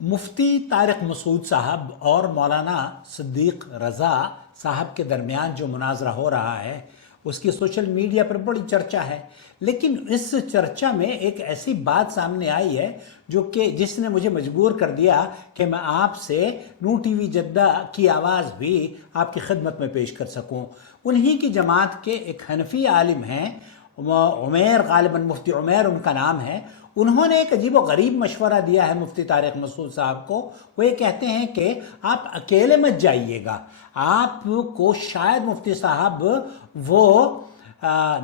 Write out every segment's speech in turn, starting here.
مفتی طارق مسعود صاحب اور مولانا صدیق رضا صاحب کے درمیان جو مناظرہ ہو رہا ہے اس کی سوشل میڈیا پر بڑی چرچا ہے، لیکن اس چرچا میں ایک ایسی بات سامنے آئی ہے جو کہ جس نے مجھے مجبور کر دیا کہ میں آپ سے نو ٹی وی جدہ کی آواز بھی آپ کی خدمت میں پیش کر سکوں۔ انہی کی جماعت کے ایک حنفی عالم ہیں، عمیر، غالباً مفتی عمیر ان کا نام ہے۔ انہوں نے ایک عجیب و غریب مشورہ دیا ہے مفتی طارق مسعود صاحب کو۔ وہ یہ کہتے ہیں کہ آپ اکیلے مت جائیے گا، آپ کو شاید مفتی صاحب وہ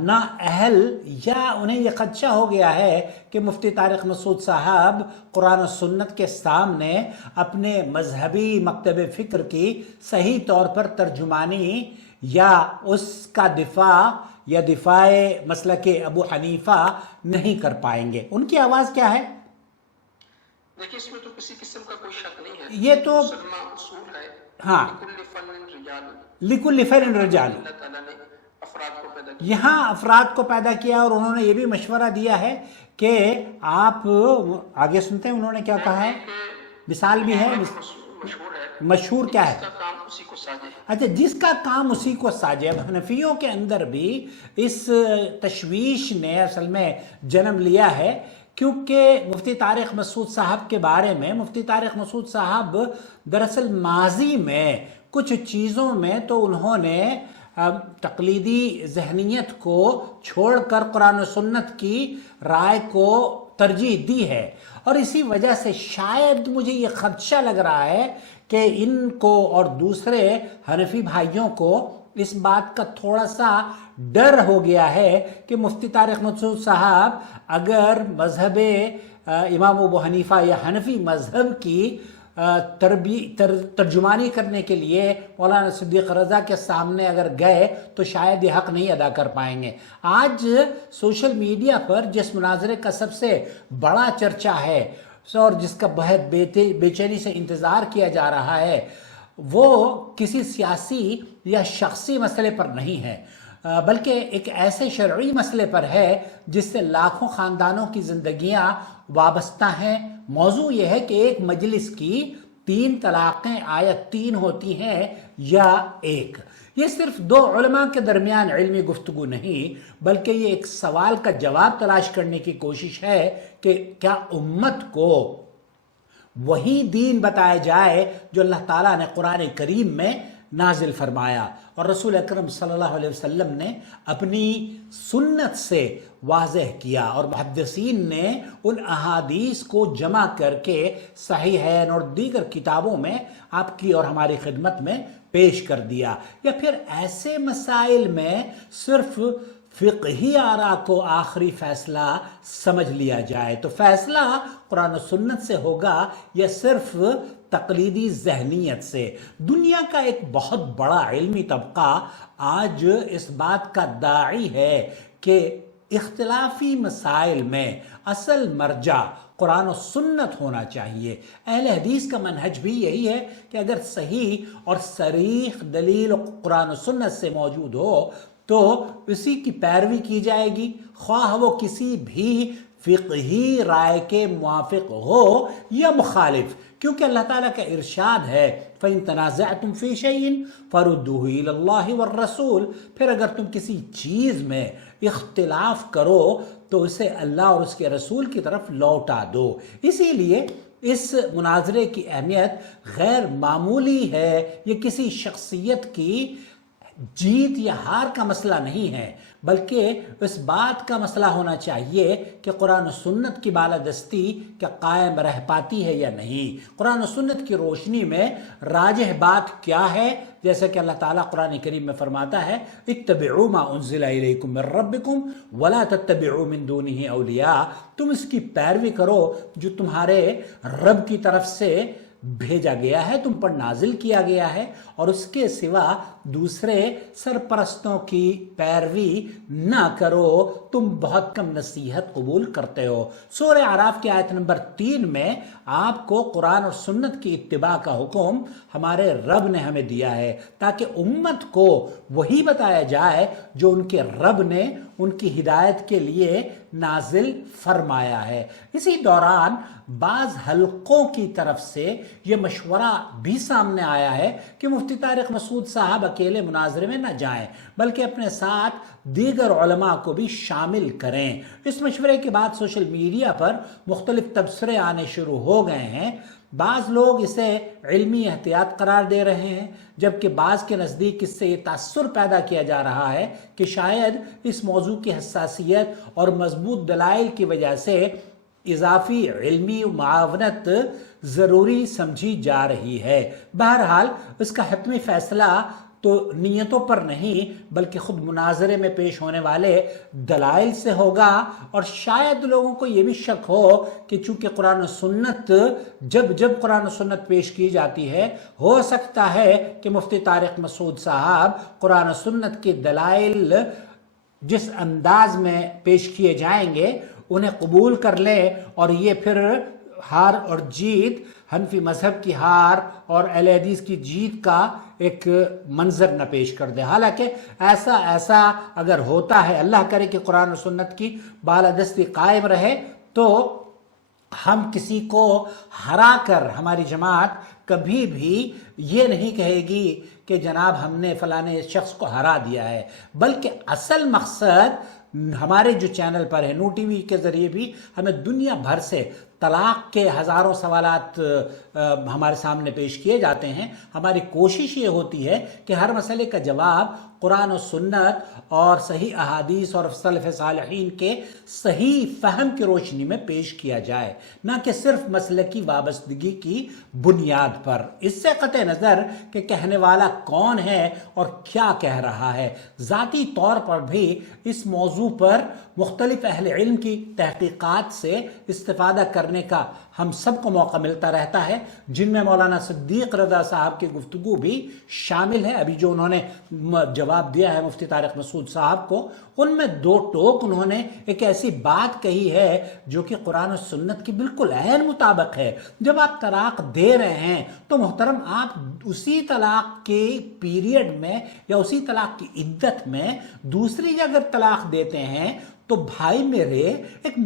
نا اہل یا انہیں یہ خدشہ ہو گیا ہے کہ مفتی طارق مسعود صاحب قرآن و سنت کے سامنے اپنے مذہبی مکتب فکر کی صحیح طور پر ترجمانی یا اس کا دفاع یا دفاع مسلک ابو حنیفہ نہیں کر پائیں گے۔ ان کی آواز کیا ہے؟ دیکھیے، اس میں تو کسی قسم کا کوئی شک نہیں ہے، یہ تو مسلمہ اصول ہے، ہاں، لکل فن رجال، لکل فن رجال، اللہ تعالیٰ نے افراد کو پیدا کیا، یہاں افراد کو پیدا کیا، اور انہوں نے یہ بھی مشورہ دیا ہے کہ آپ آگے سنتے ہیں انہوں نے کیا کہا ہے، مثال بھی ہے، مشہور ہے، مشہور کیا ہے؟ جس کا کام اسی کو ساجے۔ اچھا، جس کا کام اسی کو ساجے۔ اب حنفیوں کے اندر بھی اس تشویش نے اصل میں جنم لیا ہے، کیونکہ مفتی طارق مسعود صاحب کے بارے میں مفتی طارق مسعود صاحب دراصل ماضی میں کچھ چیزوں میں تو انہوں نے تقلیدی ذہنیت کو چھوڑ کر قرآن و سنت کی رائے کو ترجیح دی ہے، اور اسی وجہ سے شاید مجھے یہ خدشہ لگ رہا ہے کہ ان کو اور دوسرے حنفی بھائیوں کو اس بات کا تھوڑا سا ڈر ہو گیا ہے کہ مفتی طارق مسعود صاحب اگر مذہب امام ابو حنیفہ یا حنفی مذہب کی ترجمانی کرنے کے لیے مولانا صدیق رضا کے سامنے اگر گئے تو شاید یہ حق نہیں ادا کر پائیں گے۔ آج سوشل میڈیا پر جس مناظرے کا سب سے بڑا چرچا ہے اور جس کا بہت بے چینی سے انتظار کیا جا رہا ہے، وہ کسی سیاسی یا شخصی مسئلے پر نہیں ہے، بلکہ ایک ایسے شرعی مسئلے پر ہے جس سے لاکھوں خاندانوں کی زندگیاں وابستہ ہیں۔ موضوع یہ ہے کہ ایک مجلس کی 3 طلاقیں آیا 3 ہوتی ہیں یا 1۔ یہ صرف 2 علماء کے درمیان علمی گفتگو نہیں، بلکہ یہ ایک سوال کا جواب تلاش کرنے کی کوشش ہے کہ کیا امت کو وہی دین بتایا جائے جو اللہ تعالیٰ نے قرآن کریم میں نازل فرمایا اور رسول اکرم صلی اللہ علیہ وسلم نے اپنی سنت سے واضح کیا، اور محدثین نے ان احادیث کو جمع کر کے صحیحین اور دیگر کتابوں میں آپ کی اور ہماری خدمت میں پیش کر دیا۔ یا پھر ایسے مسائل میں صرف فقہی آراء کو آخری فیصلہ سمجھ لیا جائے تو فیصلہ قرآن و سنت سے ہوگا یا صرف تقلیدی ذہنیت سے؟ دنیا کا ایک بہت بڑا علمی طبقہ آج اس بات کا داعی ہے کہ اختلافی مسائل میں اصل مرجع قرآن و سنت ہونا چاہیے۔ اہل حدیث کا منہج بھی یہی ہے کہ اگر صحیح اور صریح دلیل قرآن و سنت سے موجود ہو تو اسی کی پیروی کی جائے گی، خواہ وہ کسی بھی فقہی رائے کے موافق ہو یا مخالف، کیونکہ اللہ تعالیٰ کا ارشاد ہے فَإِن تَنَازَعْتُمْ فِي شَيْءٍ فَرُدُّوهُ إِلَى اللَّهِ وَالرَّسُولِ۔ پھر اگر تم کسی چیز میں اختلاف کرو تو اسے اللہ اور اس کے رسول کی طرف لوٹا دو۔ اسی لیے اس مناظرے کی اہمیت غیر معمولی ہے۔ یہ کسی شخصیت کی جیت یا ہار کا مسئلہ نہیں ہے، بلکہ اس بات کا مسئلہ ہونا چاہیے کہ قرآن و سنت کی بالادستی کیا قائم رہ پاتی ہے یا نہیں۔ قرآن و سنت کی روشنی میں راجح بات کیا ہے؟ جیسا کہ اللہ تعالیٰ قرآن کریم میں فرماتا ہے اتبعوا ما انزل الیکم من ربکم ولا تتبعوا من دونہ اولیاء، تم اس کی پیروی کرو جو تمہارے رب کی طرف سے بھیجا گیا ہے، تم پر نازل کیا گیا ہے، اور اس کے سوا دوسرے سرپرستوں کی پیروی نہ کرو، تم بہت کم نصیحت قبول کرتے ہو۔ سورہ اعراف کی آیت نمبر 3 میں آپ کو قرآن اور سنت کی اتباع کا حکم ہمارے رب نے ہمیں دیا ہے تاکہ امت کو وہی بتایا جائے جو ان کے رب نے ان کی ہدایت کے لیے نازل فرمایا ہے۔ اسی دوران بعض حلقوں کی طرف سے یہ مشورہ بھی سامنے آیا ہے کہ مفتی طارق مسعود صاحب اکیلے مناظرے میں نہ جائیں بلکہ اپنے ساتھ دیگر علماء کو بھی شامل کریں۔ اس مشورے کے بعد سوشل میڈیا پر مختلف تبصرے آنے شروع ہو گئے ہیں۔ بعض لوگ اسے علمی احتیاط قرار دے رہے ہیں، جبکہ بعض کے نزدیک اس سے یہ تاثر پیدا کیا جا رہا ہے کہ شاید اس موضوع کی حساسیت اور مضبوط دلائل کی وجہ سے اضافی علمی معاونت ضروری سمجھی جا رہی ہے۔ بہرحال اس کا حتمی فیصلہ تو نیتوں پر نہیں بلکہ خود مناظرے میں پیش ہونے والے دلائل سے ہوگا، اور شاید لوگوں کو یہ بھی شک ہو کہ چونکہ قرآن و سنت جب قرآن و سنت پیش کی جاتی ہے، ہو سکتا ہے کہ مفتی طارق مسعود صاحب قرآن و سنت کے دلائل جس انداز میں پیش کیے جائیں گے انہیں قبول کر لیں، اور یہ پھر ہار اور جیت، حنفی مذہب کی ہار اور اہل حدیث کی جیت کا ایک منظر نہ پیش کر دے۔ حالانکہ ایسا اگر ہوتا ہے، اللہ کرے کہ قرآن و سنت کی بالادستی قائم رہے، تو ہم کسی کو ہرا کر ہماری جماعت کبھی بھی یہ نہیں کہے گی کہ جناب ہم نے فلانے شخص کو ہرا دیا ہے، بلکہ اصل مقصد ہمارے جو چینل پر ہے، نو ٹی وی کے ذریعے بھی ہمیں دنیا بھر سے طلاق کے ہزاروں سوالات ہمارے سامنے پیش کیے جاتے ہیں۔ ہماری کوشش یہ ہوتی ہے کہ ہر مسئلے کا جواب قرآن و سنت اور صحیح احادیث اور سلف صالحین کے صحیح فہم کی روشنی میں پیش کیا جائے، نہ کہ صرف مسلکی وابستگی کی بنیاد پر۔ اس سے قطع نظر کہ کہنے والا کون ہے اور کیا کہہ رہا ہے، ذاتی طور پر بھی اس موضوع پر مختلف اہل علم کی تحقیقات سے استفادہ کرنے کا ہم سب کو موقع ملتا رہتا ہے، جن میں مولانا صدیق رضا صاحب کی گفتگو بھی شامل ہے۔ ابھی جو انہوں نے جواب دیا ہے مفتی طارق مسعود صاحب کو، ان میں دو ٹوک انہوں نے ایک ایسی بات کہی ہے جو کہ قرآن و سنت کی بالکل عین مطابق ہے۔ جب آپ طلاق دے رہے ہیں تو محترم آپ اسی طلاق کے پیریڈ میں یا اسی طلاق کی عدت میں دوسری اگر طلاق دیتے ہیں تو بھائی میرے ایک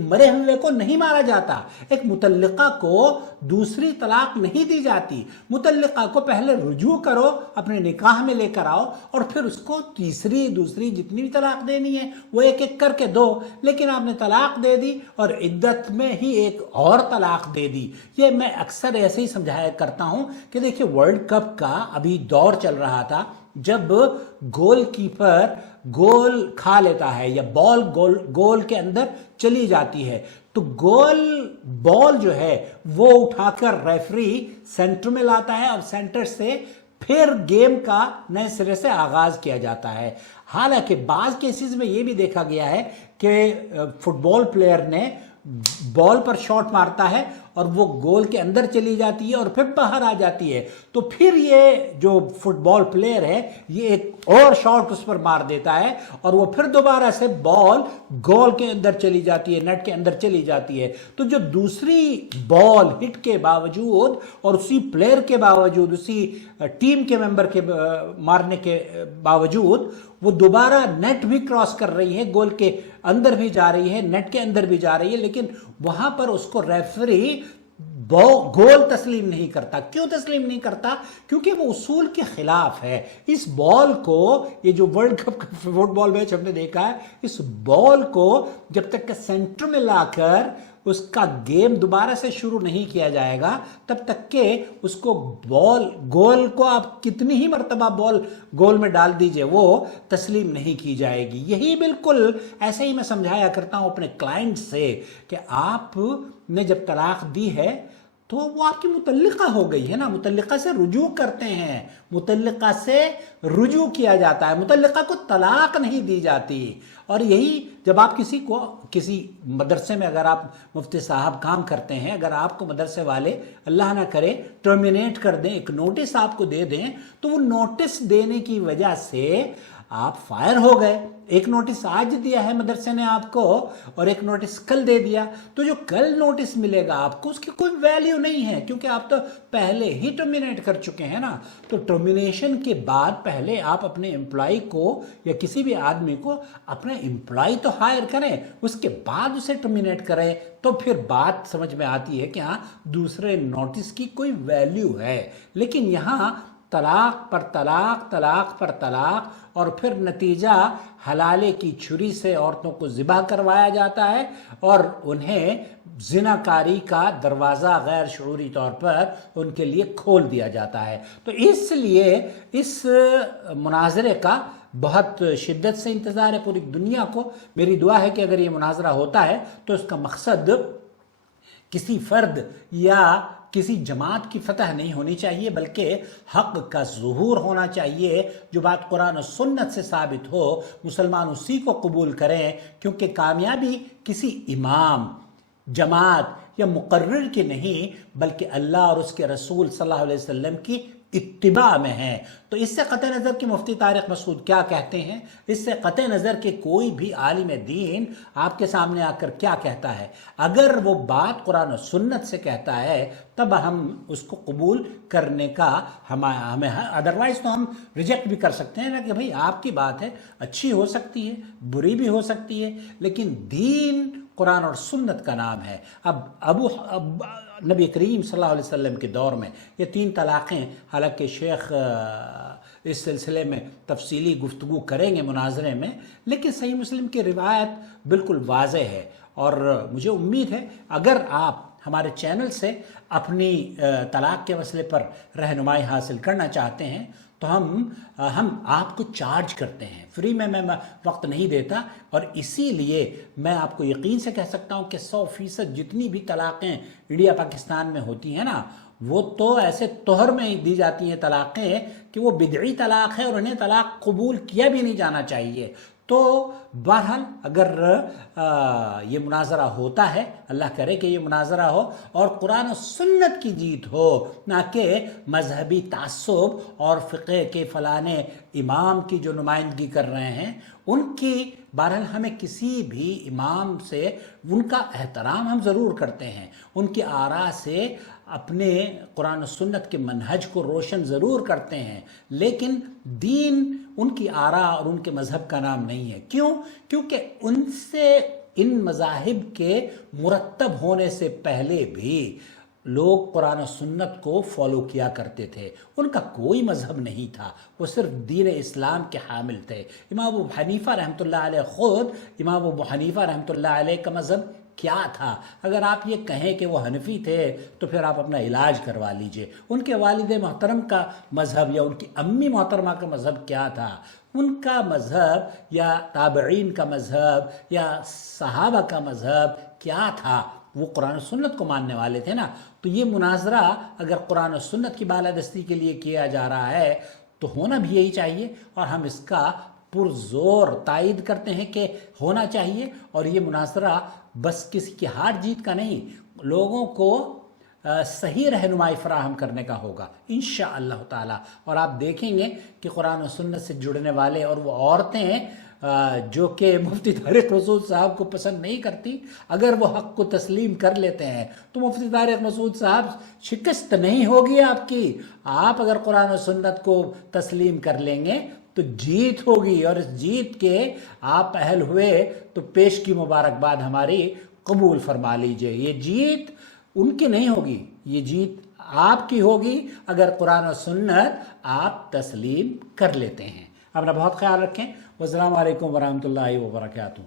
مرے ہوئے کو نہیں مارا جاتا، ایک مطلقہ کو دوسری طلاق نہیں دی جاتی۔ مطلقہ کو پہلے رجوع کرو، اپنے نکاح میں لے کر آؤ، اور پھر اس کو تیسری دوسری جتنی بھی طلاق دینی ہے وہ ایک ایک کر کے دو۔ لیکن آپ نے طلاق دے دی اور عدت میں ہی ایک اور طلاق دے دی۔ یہ میں اکثر ایسے ہی سمجھایا کرتا ہوں کہ دیکھیے ورلڈ کپ کا ابھی دور چل رہا تھا، جب گول کیپر گول کھا لیتا ہے یا بال گول کے اندر چلی جاتی ہے تو گول بال جو ہے وہ اٹھا کر ریفری سینٹر میں لاتا ہے، اور سینٹر سے پھر گیم کا نئے سرے سے آغاز کیا جاتا ہے۔ حالانکہ بعض کیسز میں یہ بھی دیکھا گیا ہے کہ فٹ بال پلیئر نے بال پر شاٹ مارتا ہے اور وہ گول کے اندر چلی جاتی ہے اور پھر باہر آ جاتی ہے، تو پھر یہ جو فٹ بال پلیئر ہے یہ ایک اور شاٹ اس پر مار دیتا ہے اور وہ پھر دوبارہ سے بال گول کے اندر چلی جاتی ہے، نیٹ کے اندر چلی جاتی ہے۔ تو جو دوسری بال ہٹ کے باوجود اور اسی پلیئر کے باوجود، اسی ٹیم کے ممبر کے مارنے کے باوجود وہ دوبارہ نیٹ بھی کراس کر رہی ہے، گول کے اندر بھی جا رہی ہے، نیٹ کے اندر بھی جا رہی ہے، لیکن وہاں پر اس کو ریفری گول تسلیم نہیں کرتا۔ کیوں تسلیم نہیں کرتا؟ کیونکہ وہ اصول کے خلاف ہے۔ اس بال کو، یہ جو ورلڈ کپ کا فٹ بال میچ ہم نے دیکھا ہے، اس بال کو جب تک کہ سینٹر میں لا کر اس کا گیم دوبارہ سے شروع نہیں کیا جائے گا تب تک کہ اس کو گول کو آپ کتنی ہی مرتبہ بال گول میں ڈال دیجئے وہ تسلیم نہیں کی جائے گی۔ یہی بالکل ایسے ہی میں سمجھایا کرتا ہوں اپنے کلائنٹ سے کہ آپ نے جب طلاق دی ہے تو وہ آپ کی متعلقہ ہو گئی ہے نا، متعلقہ سے رجوع کرتے ہیں، متعلقہ سے رجوع کیا جاتا ہے، متعلقہ کو طلاق نہیں دی جاتی۔ اور یہی جب آپ کسی مدرسے میں اگر آپ مفتی صاحب کام کرتے ہیں، اگر آپ کو مدرسے والے اللہ نہ کرے ٹرمینیٹ کر دیں، ایک نوٹس آپ کو دے دیں، تو وہ نوٹس دینے کی وجہ سے آپ فائر ہو گئے۔ ایک نوٹس آج دیا ہے مدرسے نے آپ کو اور ایک نوٹس کل دے دیا، تو جو کل نوٹس ملے گا آپ کو اس کی کوئی ویلیو نہیں ہے، کیونکہ آپ تو پہلے ہی ٹرمینیٹ کر چکے ہیں نا۔ تو ٹرمینیشن کے بعد پہلے آپ اپنے امپلائی کو یا کسی بھی آدمی کو اپنا امپلائی تو ہائر کریں، اس کے بعد اسے ٹرمینیٹ کریں، تو پھر بات سمجھ میں آتی ہے کہ ہاں دوسرے نوٹس کی کوئی ویلیو ہے۔ لیکن یہاں طلاق پر طلاق، طلاق پر طلاق، اور پھر نتیجہ حلالے کی چھری سے عورتوں کو ذبح کروایا جاتا ہے اور انہیں زناکاری کا دروازہ غیر شعوری طور پر ان کے لیے کھول دیا جاتا ہے۔ تو اس لیے اس مناظرے کا بہت شدت سے انتظار ہے پوری دنیا کو۔ میری دعا ہے کہ اگر یہ مناظرہ ہوتا ہے تو اس کا مقصد کسی فرد یا کسی جماعت کی فتح نہیں ہونی چاہیے، بلکہ حق کا ظہور ہونا چاہیے۔ جو بات قرآن و سنت سے ثابت ہو مسلمان اسی کو قبول کریں، کیونکہ کامیابی کسی امام، جماعت یا مقرر کی نہیں، بلکہ اللہ اور اس کے رسول صلی اللہ علیہ وسلم کی اتباع میں ہے۔ تو اس سے قطع نظر کہ مفتی طارق مسعود کیا کہتے ہیں، اس سے قطع نظر کہ کوئی بھی عالم دین آپ کے سامنے آ کر کیا کہتا ہے، اگر وہ بات قرآن و سنت سے کہتا ہے تب ہم اس کو قبول کرنے کا ہمیں، ادروائز تو ہم ریجیکٹ بھی کر سکتے ہیں نا، کہ بھئی آپ کی بات ہے، اچھی ہو سکتی ہے، بری بھی ہو سکتی ہے، لیکن دین قرآن اور سنت کا نام ہے۔ اب نبی کریم صلی اللہ علیہ وسلم کے دور میں یہ 3 طلاقیں، حالانکہ شیخ اس سلسلے میں تفصیلی گفتگو کریں گے مناظرے میں، لیکن صحیح مسلم کی روایت بالکل واضح ہے۔ اور مجھے امید ہے اگر آپ ہمارے چینل سے اپنی طلاق کے مسئلے پر رہنمائی حاصل کرنا چاہتے ہیں تو ہم آپ کو چارج کرتے ہیں، فری میں وقت نہیں دیتا، اور اسی لیے میں آپ کو یقین سے کہہ سکتا ہوں کہ 100% جتنی بھی طلاقیں انڈیا پاکستان میں ہوتی ہیں نا، وہ تو ایسے طہر میں دی جاتی ہیں طلاقیں کہ وہ بدعی طلاق ہے اور انہیں طلاق قبول کیا بھی نہیں جانا چاہیے۔ تو بہرحال اگر یہ مناظرہ ہوتا ہے، اللہ کرے کہ یہ مناظرہ ہو اور قرآن و سنت کی جیت ہو، نہ کہ مذہبی تعصب اور فقہ کے فلانے امام کی جو نمائندگی کر رہے ہیں ان کی، بہرحال ہمیں کسی بھی امام سے ان کا احترام ہم ضرور کرتے ہیں، ان کی آراء سے اپنے قرآن و سنت کے منہج کو روشن ضرور کرتے ہیں، لیکن دین ان کی آراء اور ان کے مذہب کا نام نہیں ہے۔ کیوں؟ کیونکہ ان سے ان مذاہب کے مرتب ہونے سے پہلے بھی لوگ قرآن و سنت کو فالو کیا کرتے تھے، ان کا کوئی مذہب نہیں تھا، وہ صرف دین اسلام کے حامل تھے۔ امام ابو حنیفہ رحمۃ اللہ علیہ، خود امام ابو حنیفہ رحمۃ اللہ علیہ کا مذہب کیا تھا؟ اگر آپ یہ کہیں کہ وہ حنفی تھے تو پھر آپ اپنا علاج کروا لیجئے۔ ان کے والد محترم کا مذہب یا ان کی امی محترمہ کا مذہب کیا تھا؟ ان کا مذہب یا تابعین کا مذہب یا صحابہ کا مذہب کیا تھا؟ وہ قرآن و سنت کو ماننے والے تھے نا۔ تو یہ مناظرہ اگر قرآن و سنت کی بالادستی کے لیے کیا جا رہا ہے تو ہونا بھی یہی چاہیے، اور ہم اس کا پرزور تائید کرتے ہیں کہ ہونا چاہیے۔ اور یہ مناظرہ بس کسی کی ہار جیت کا نہیں، لوگوں کو صحیح رہنمائی فراہم کرنے کا ہوگا انشاءاللہ تعالی۔ اور آپ دیکھیں گے کہ قرآن و سنت سے جڑنے والے اور وہ عورتیں جو کہ مفتی طارق مسعود صاحب کو پسند نہیں کرتی، اگر وہ حق کو تسلیم کر لیتے ہیں تو مفتی طارق مسعود صاحب شکست نہیں ہوگی آپ کی۔ آپ اگر قرآن و سنت کو تسلیم کر لیں گے تو جیت ہوگی، اور اس جیت کے آپ اہل ہوئے تو پیش کی مبارکباد ہماری قبول فرما لیجئے۔ یہ جیت ان کی نہیں ہوگی، یہ جیت آپ کی ہوگی اگر قرآن و سنت آپ تسلیم کر لیتے ہیں۔ اپنا بہت خیال رکھیں۔ والسلام علیکم ورحمۃ اللہ وبرکاتہ۔